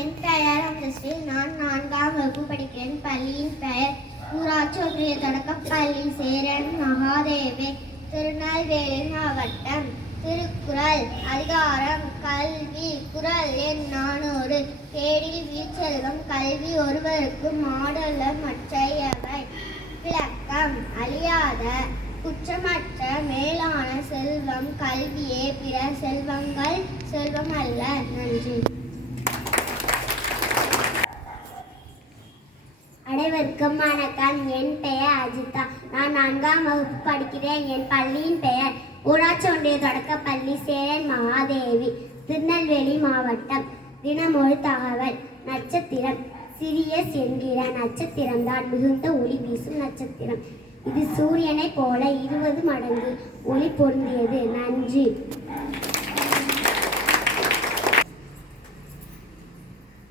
என் பெயர் அந்தஸ்ரீ. நான் 4ஆம் வகுப்பு படிக்கிறேன். பள்ளியின் பெயர் ஊராட்சி ஒன்றிய தொடக்கப்பள்ளி சேரன் மகாதேவி, திருநெல்வேலி மாவட்டம். திருக்குறள். அதிகாரம் கல்வி. குறள் எண் 400. கேடில் வீழ்ச்செல்வம் கல்வி ஒருவருக்கு மாடல்ல மற்றையவை. விளக்கம். அழியாத குற்றமற்ற மேலான செல்வம் கல்வியே, பிற செல்வங்கள் செல்வம் அல்ல. நன்றி. அனைவருக்கும் வணக்கம். என் பெயர் அஜிதா. நான் 4ஆம் வகுப்பு படிக்கிறேன். என் பள்ளியின் பெயர் ஊராட்சி ஒன்றிய தொடக்கப்பள்ளி சேரன் மகாதேவி, திருநெல்வேலி மாவட்டம். தினமொரு தகவல். நட்சத்திரம். சிரியஸ் என்கிற நட்சத்திரம்தான் மிகுந்த ஒளி வீசும் நட்சத்திரம். இது சூரியனை போல 20 மடங்கு ஒளி பொருந்தியது. நன்றி.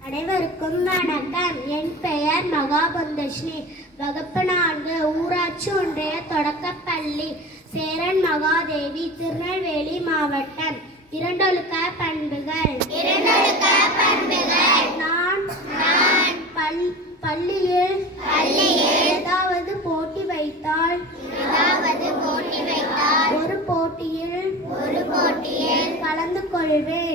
அனைவருக்கும் வணக்கம். என் பெயர் மகாபந்தஸ்ரீ. வகுப்பு 4, ஊராட்சி ஒன்றிய தொடக்கப்பள்ளி சேரன் மகாதேவி, திருநெல்வேலி மாவட்டம். இரண்டொழுக்க பண்புகள். நான் பள்ளியில் ஏதாவது போட்டி வைத்தால் ஒரு போட்டியில் கலந்து கொள்வேன்.